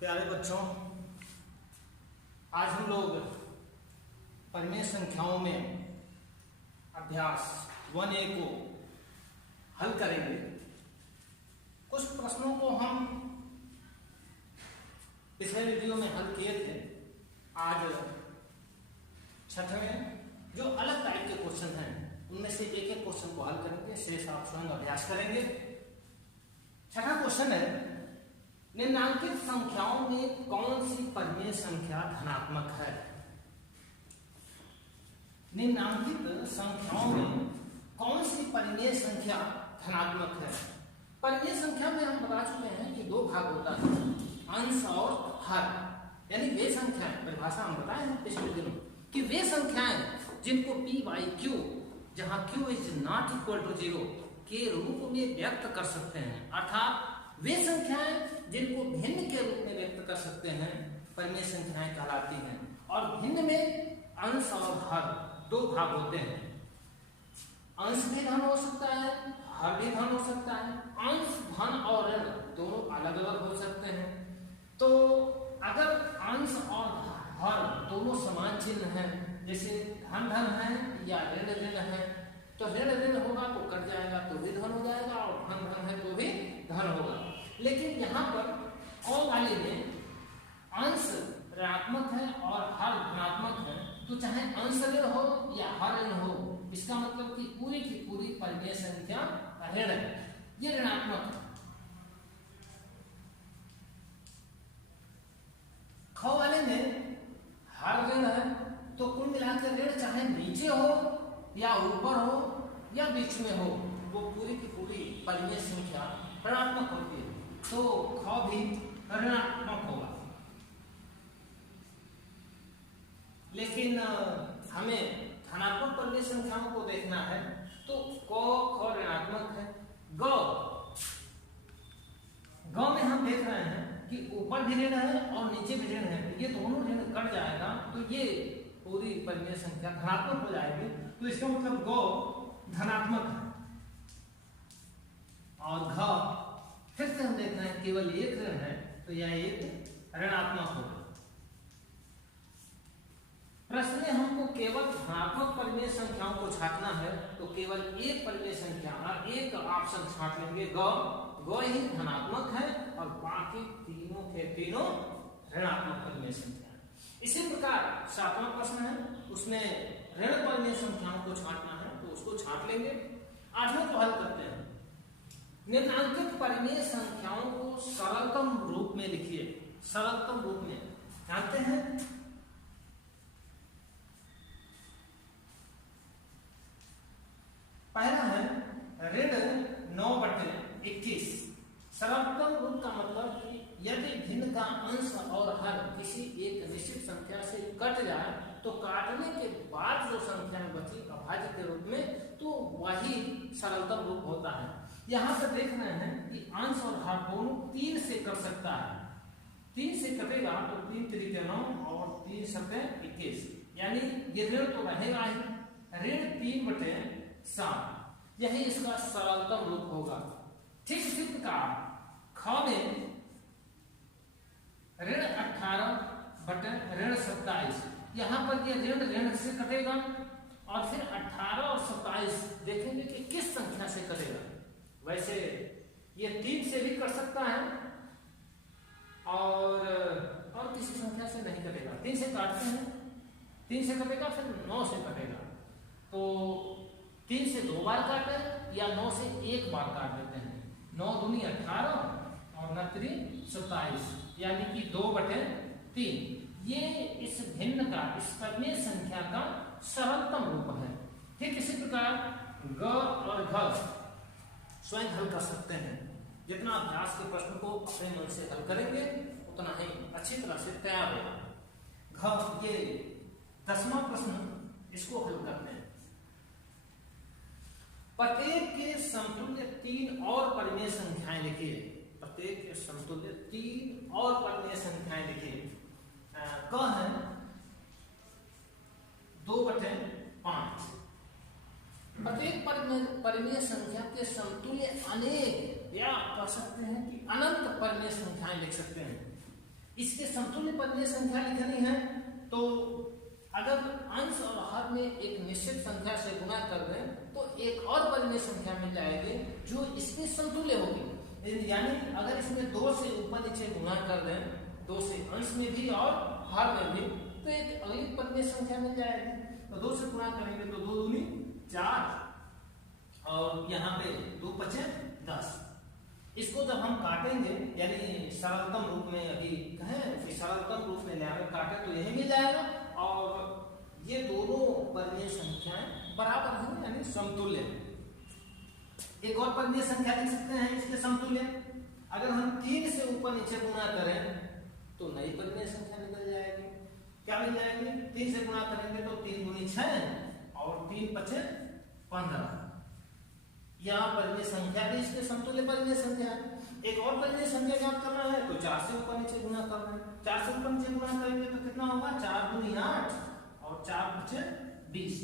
प्यारे बच्चों, आज हम लोग परिमेय संख्याओं में अभ्यास 1A को हल करेंगे। कुछ प्रश्नों को हम पिछले वीडियो में हल किए थे। आज छठवें जो अलग टाइप के क्वेश्चन हैं उनमें से एक एक क्वेश्चन को हल करेंगे, शेष आप स्वयं अभ्यास करेंगे। छठा क्वेश्चन है, निम्नलिखित संख्याओं में कौन सी परिमेय संख्या धनात्मक है? निम्नलिखित संख्याओं में कौन सी परिमेय संख्या धनात्मक है? परिमेय संख्या में हम बता चुके हैं कि दो भाग होता है, अंश और हर। यानी वे संख्याएं, परिभाषा हम बताए हैं पिछले दिनों कि वे संख्याएं जिनको p by q, जहां q is not equal to 0 के रूप में व्यक्त कर सकते हैं, अर्थात वे संख्याएं जिनको भिन्न के रूप में व्यक्त कर सकते हैं परिमेय संख्याएं कहलाती हैं। और भिन्न में अंश और हर दो भाग होते हैं। अंश भी धन हो सकता है, हर भी धन हो सकता है। अंश धन और ऋण दोनों अलग अलग हो सकते हैं। तो अगर अंश और हर दोनों समान चिन्ह हैं, जैसे धन धन है या ऋण ऋण है, तो ऋण ऋण होगा तो कट जाएगा तो भी धन हो जाएगा, और धन धन है तो भी धन होगा। लेकिन यहाँ पर और वाले में अंश ऋणात्मक है और हर धनात्मक है, तो चाहे अंश ऋण हो या हर ऋण हो, इसका मतलब कि पूरी की पूरी परिमेय संख्या ऋण है, ये ऋणात्मक है। ख वाले में हर ऋण है, तो कुल मिलाकर ऋण चाहे नीचे हो या ऊपर हो या बीच में हो, वो पूरी की पूरी परिमेय संख्या ऋणात्मक होती है। तो ख भी ऋणात्मक होगा। लेकिन हमें धनात्मक परिमेय संख्याओं को देखना है, तो क ख ऋणात्मक है। ग में हम देख रहे हैं कि ऊपर भी ऋण है और नीचे भी ऋण है, ये दोनों ऋण कट जाएगा तो ये पूरी परिमेय संख्या धनात्मक हो जाएगी। तो इसका मतलब ग धनात्मक है। और घ फिर से हम देख रहे हैं केवल एक ऋण है, तो यह एक ऋणात्मक होगा। प्रश्न में हमको केवल धनात्मक परिमेय संख्याओं को छांटना है, तो केवल एक परिमेय संख्या और एक ऑप्शन छांट लेंगे, ग ही धनात्मक है और बाकी तीनों के तीनों ऋणात्मक परिमेय संख्या। इसी प्रकार सातवां प्रश्न है, उसमें ऋण परिमेय संख्याओं को छांटना है, तो उसको छांट लेंगे। आठवें को हल करते हैं। निम्नलिखित परिमेय संख्याओं को सरलतम रूप में लिखिए। सरलतम रूप में जानते हैं, पहला है ऋण 9/21। सरलतम रूप का मतलब कि यदि भिन्न का अंश और हर किसी एक निश्चित संख्या से कट जाए, तो काटने के बाद जो संख्या बची अभाज्य के रूप में, तो वही सरलतम रूप होता है। यहाँ पर देख रहे हैं कि अंश और हर दोनों 3 से कट सकता है। 3 से कटेगा तो 3 3 9 और 3 7 21, यानी ये ऋण तो रहेगा ही, ऋण 3/7, यही इसका सरलतम रूप होगा। ठीक इसी प्रकार ख में ऋण 18/27, यहाँ पर ये ऋण ऋण से कटेगा और फिर 18 और 27 देखेंगे कि किस संख्या से कटेगा। वैसे ये 3 से भी कट सकता है और किसी संख्या से नहीं कटेगा। 3 से काटते हैं, 3 से कटेगा, फिर 9 से कटेगा। तो 3 से 2 बार काटे या 9 से 1 बार काट देते हैं। 9 दूनी 18 और 9 3 27, यानी कि 2/3। ये इस भिन्न का, इस परिमेय संख्या का सरलतम रूप है। ठीक इसी प्रकार ग और घ स्वयं हल कर सकते हैं। जितना अभ्यास के प्रश्न को अपने मन से हल करेंगे उतना ही अच्छी तरह से तैयार होगा। घ ये 10वां प्रश्न, इसको हल करते हैं। प्रत्येक के समतुल्य 3 और परिमेय संख्याएं लिखिए। प्रत्येक के समतुल्य 3 और परिमेय संख्याएं लिखिए। क है 2/5। प्रत्येक परिमेय संख्या के समतुल्य अनेक, या कह सकते हैं कि अनंत परिमेय संख्याएं लिख सकते हैं। इसके समतुल्य परिमेय संख्या लिखनी है तो अगर अंश और हर में एक निश्चित संख्या से गुणा कर दें तो एक और परिमेय संख्या मिल जाएगी जो इसके समतुल्य होगी। यानी अगर इसमें 2 से ऊपर नीचे गुणा कर दें, 2 से अंश में भी और हर में भी, तो एक अगली परिमेय संख्या मिल जाएगी। तो 2 से गुणा करेंगे तो 2 दूनी 4 और यहाँ पे 2 पचे 10। इसको जब हम काटेंगे यानी सरलतम रूप में अभी कहें कि सरलतम रूप में ले काटे तो यही मिल जाएगा और ये दोनों परिमेय संख्याएं बराबर हैं यानी समतुल्य। एक और परिमेय संख्या लिख सकते हैं इसके समतुल्य। अगर हम 3 से ऊपर नीचे गुणा करें तो नई परिमेय संख्या निकल जाएगी। क्या मिल जाएगी? 3 से गुणा करेंगे तो 3 दूनी 6 और 3 पचे 15। यहाँ परिमेय संख्या भी इसके समतुल्य परिमेय संख्या है। एक और परिमेय संख्या ज्ञात करना है तो 4 से ऊपर नीचे गुणा करना है। 4 से ऊपर नीचे गुणा करेंगे तो कितना होगा? 4 दूनी 8 और 4 पचे 20।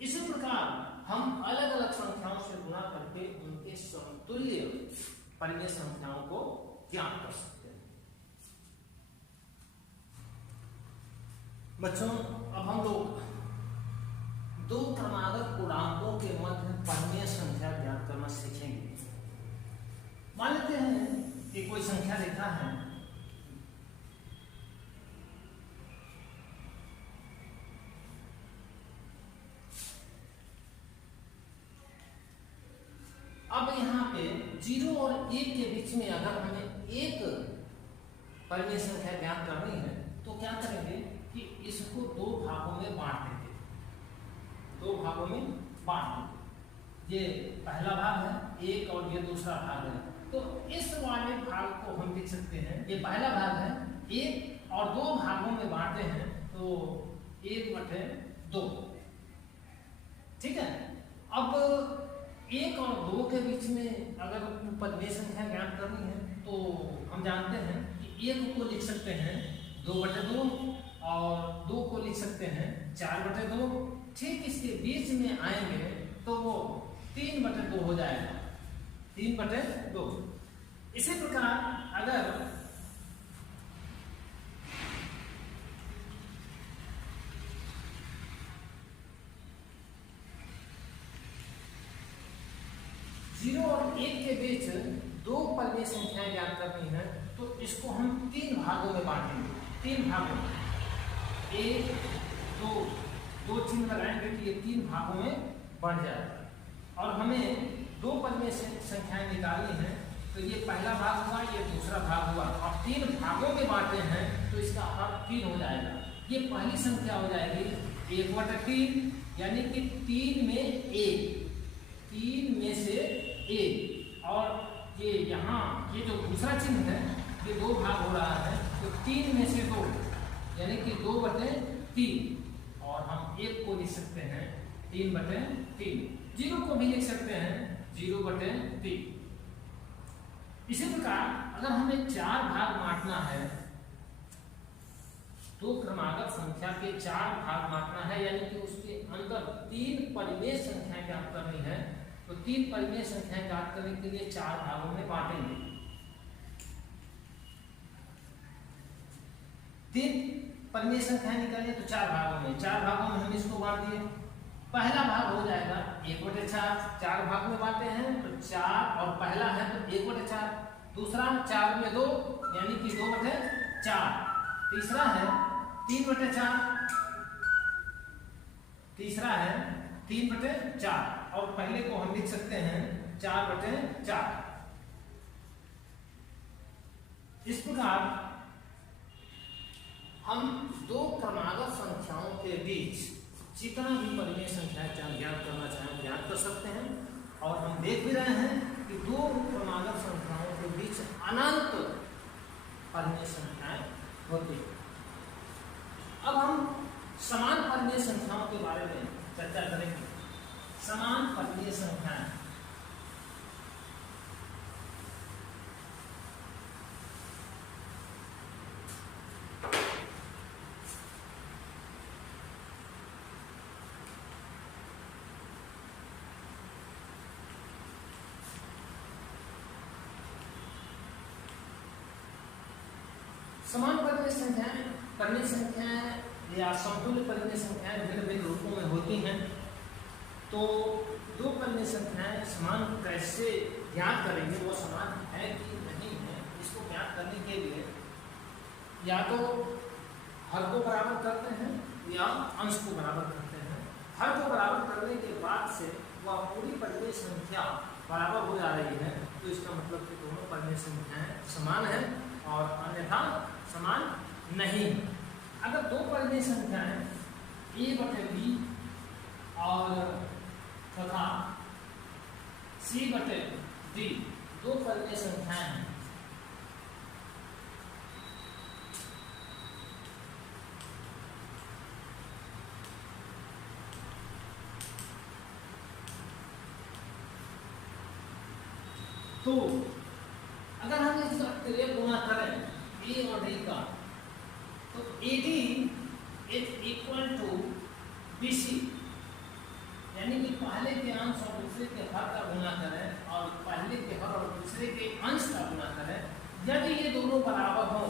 इसी प्रकार हम अलग अलग संख्याओं से गुणा करके उनके समतुल्य परिमेय संख्याओं को ज्ञात कर सकते हैं। बच्चों अब हम लोग 2 क्रमागत पूर्णांकों के मध्य परिमेय संख्या ज्ञात करना सीखेंगे। मान लेते हैं कि कोई संख्या लिखा है अब यहाँ पे 0 और 1 के बीच में अगर हमें एक परिमेय संख्या ज्ञात करनी है तो क्या करेंगे कि इसको 2 भागों में बांट देंगे। 2 भागों में बांट देंगे। ये पहला भाग है 1 और ये दूसरा भाग है। तो इस वाले भाग को हम लिख सकते हैं, ये पहला भाग है 1 और 2 भागों में बांटे हैं तो 1/2। ठीक है। अब 1 और 2 के बीच में अगर परिमेय संख्या ज्ञात करनी है तो हम जानते हैं कि 1 को लिख सकते हैं 2/2 और 2 को लिख सकते हैं 4/2। ठीक इसके बीच में आएंगे तो वो 3/2 हो जाएगा, 3/2। इसी प्रकार अगर जीरो और 1 के बीच 2 परिमेय संख्याएं ज्ञात करनी है तो इसको हम 3 भागों में बांटेंगे। 3 भागों में 1 2 चिन्ह लगाएंगे कि ये 3 भागों में बढ़ जाएगा। और हमें 2 परिमेय संख्याएं निकालनी है तो ये पहला भाग हुआ, ये दूसरा भाग हुआ। अब 3 भागों में बांटे हैं तो इसका हर 3 हो जाएगा। ये पहली संख्या हो जाएगी 1/3 यानी कि 3 में 1, 3 में से 1। और ये यहाँ ये जो दूसरा चिन्ह है ये 2 भाग हो रहा है तो 3 में से 2 यानी कि 2/3 और हम 1 को लिख सकते हैं 3/3। 0 को भी लिख सकते हैं 0/3। इसी प्रकार अगर हमें 4 भाग बांटना है, 2 क्रमागत संख्या के 4 भाग बांटना है यानी कि उसके अंदर 3 परिमेय संख्या ज्ञात करनी है तो 3 परिमेय संख्या ज्ञात करने के लिए 4 भागों में बांटेंगे। 3 परिमेय संख्या निकालिए तो 4 भागों में, 4 भागों में हम इसको बांट दिए। पहला भाग हो जाएगा 1/4, 4 भाग में बांटे हैं तो 4 और पहला है तो 1/4। दूसरा 4 में 2 यानी कि 2/4। तीसरा है 3/4, तीसरा है 3/4 और पहले को हम लिख सकते हैं 4/4। इस प्रकार हम 2 क्रमागत संख्याओं के बीच जितना भी परिमेय संख्या ज्ञात करना चाहें ज्ञात कर सकते हैं। और हम देख भी रहे हैं कि 2 क्रमागत संख्याओं के बीच अनंत परिमेय संख्याएं होती हैं। अब हम समान परिमेय संख्याओं के बारे में चर्चा करेंगे। समान परिमेय संख्याएं समान परिमेय संख्याएं या समतुल्य परिमेय संख्याएं भिन्न भिन्न रूपों में होती हैं। तो दो परिमेय संख्याएं समान कैसे ज्ञात करेंगे, वो समान है कि नहीं है, इसको ज्ञात करने के लिए या तो हर को बराबर करते हैं या अंश को बराबर करते हैं। हर को बराबर करने के बाद से वह पूरी परिमेय संख्या बराबर हो जा रही है, तो इसका मतलब कि दोनों परिमेय संख्याएं समान हैं और अन्यथा समान नहीं। अगर दो परिमेय संख्याएं a/b और तथा c/d दो परिमेय संख्याएं हैं, तो अगर हम इसका क्रिया गुणा करें a और d का, तो AD is equal to BC, यानी कि पहले के अंश और दूसरे के हर का गुणा करें और पहले के हर और दूसरे के अंश का गुणा करें। यदि ये दोनों बराबर हों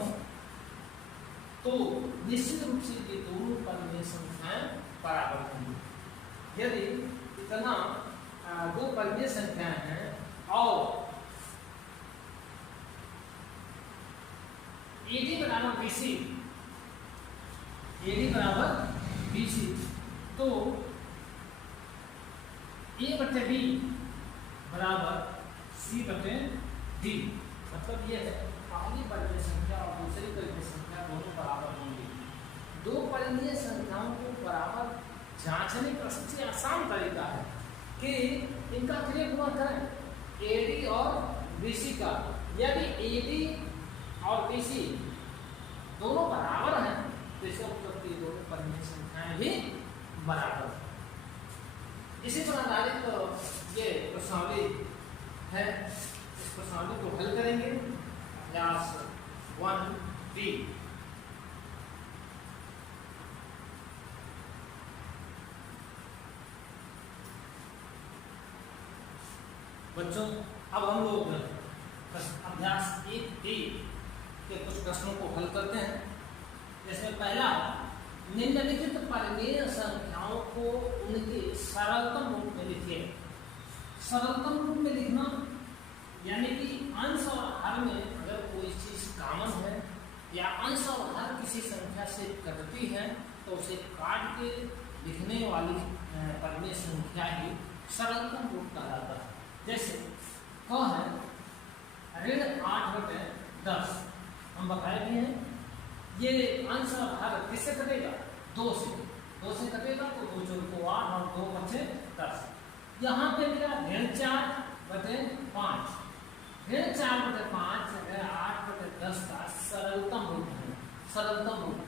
तो निश्चित रूप से ये दोनों परिमेय संख्याएं बराबर होंगी। यदि इतना दो परिमेय संख्याएं हैं और AD बराबर BC, AD बराबर BC, तो A/B बराबर C/D, मतलब ये है पहली परिमेय संख्या और दूसरी परिमेय संख्या दोनों बराबर होंगी। दो परिमेय संख्याओं को बराबर जांचने का सबसे आसान तरीका है कि इनका क्रिया गुणा करें AD और BC का। यदि AD और BC दोनों बराबर हैं तो इसका मतलब कि दोनों परिमेय संख्याएं भी बराबर हैं। इसी पर आधारित ये प्रश्नावली है, इस प्रश्नावली को हल करेंगे। क्लास 1B बच्चों, अब हम लोग अभ्यास 1D के कुछ प्रश्नों को हल करते हैं। जिसमें पहला, निम्नलिखित परिमेय संख्याओं को उनके सरलतम रूप में लिखिए। सरलतम रूप में लिखना यानी कि अंश और हर में अगर कोई चीज कॉमन है या अंश और हर किसी संख्या से कटती है तो उसे काट के लिखने वाली परिमेय संख्या ही सरलतम रूप कहलाता है। जैसे क है ऋण 8/10, हम बताए भी हैं ये अंश और हर किससे कटेगा, 2 से कटेगा, तो 2 × 4 और 2 बचे 10। यहाँ पे मेरा ऋण 4/5, ऋण 4/5 है 8/10 का सरलतम रूप है, सरलतम रूप।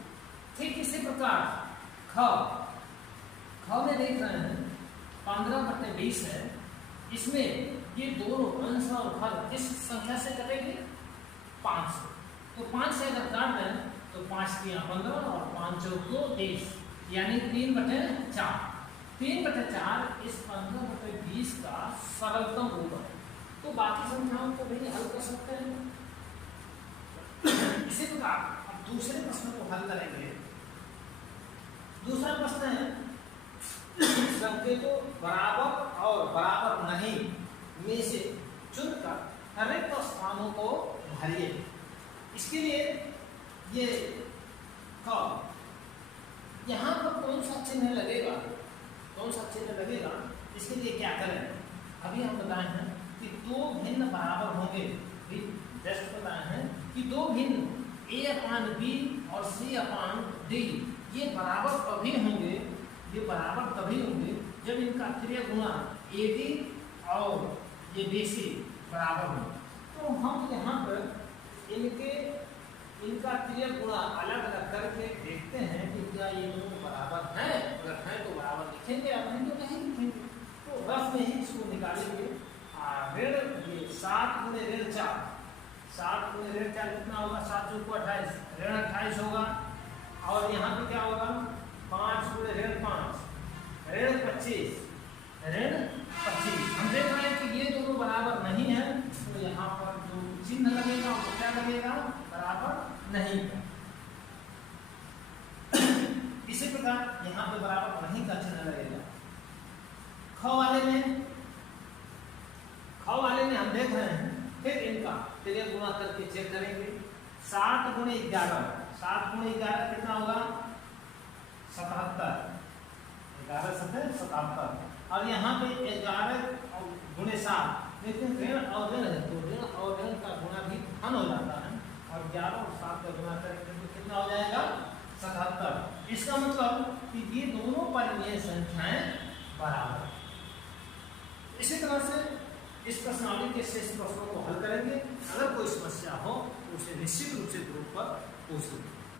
ठीक इसी प्रकार ख में देख रहे हैं 15/20 है, इसमें ये दोनों अंश और हर किस संख्या से कटेंगे, 5 से। तो 5 से अगर काट दें तो 5 × 15 और 5 × 2 23, यानी 3/4। 3/4 इस 15/20 का सरलतम रूप है। तो बाकी संख्याओं को भी हल कर सकते हैं। इसी प्रकार अब दूसरे प्रश्न को हल करेंगे। दूसरा प्रश्न है संकेतों बराबर और बराबर नहीं में से चुनकर रिक्त स्थानों को भरिए। इसके लिए ये यहाँ पर कौन सा चिन्ह लगेगा, कौन सा चिन्ह लगेगा, इसके लिए क्या करें। अभी हम बताए हैं कि दो भिन्न बराबर होंगे, जस्ट बताए हैं कि दो भिन्न A/B और C/D ये बराबर तभी होंगे, ये बराबर तभी होंगे जब इनका क्रिया गुणा AD और ये BC बराबर हो। तो हम यहाँ पर इनका क्रिया गुणा अलग अलग करके देखते हैं कि क्या ये दोनों बराबर हैं। अगर हैं तो बराबर लिखेंगे, अब नहीं तो नहीं लिखेंगे। तो रफ में ही इसको निकालेंगे। ऋण 7 × ऋण 4, 7 × ऋण 4 कितना होगा, 7 × 2 28, ऋण 28 होगा। और यहाँ पे क्या होगा, 5 × ऋण 5, ऋण 25, ऋण 25। हम देख रहे हैं कि ये दोनों बराबर नहीं है, तो यहाँ पर जो चिन्ह लगेगा वो क्या लगेगा, बराबर नहीं का। इसी प्रकार यहाँ पे बराबर नहीं का चिन्ह लगेगा। ख वाले में हम देख रहे हैं, फिर इनका फिर ये गुणा करके चेक करेंगे। 7 गुणे 11, 7 गुणे 11 कितना होगा? 77, 11 7 77। और यहाँ पे 11 गुणे 7, लेकिन ऋण और ऋण है तो ऋण और ऋण का गुणा भी धन हो जाता है, और 11 और 7 का गुणा करेंगे तो कितना हो जाएगा? 77। इसका मतलब कि ये दोनों परिमेय संख्याएं बराबर। इसी तरह से इस प्रश्नावली के शेष प्रश्नों को हल करेंगे। अगर कोई समस्या हो तो उसे निश्चित रूप से ग्रुप पर पूछ लो।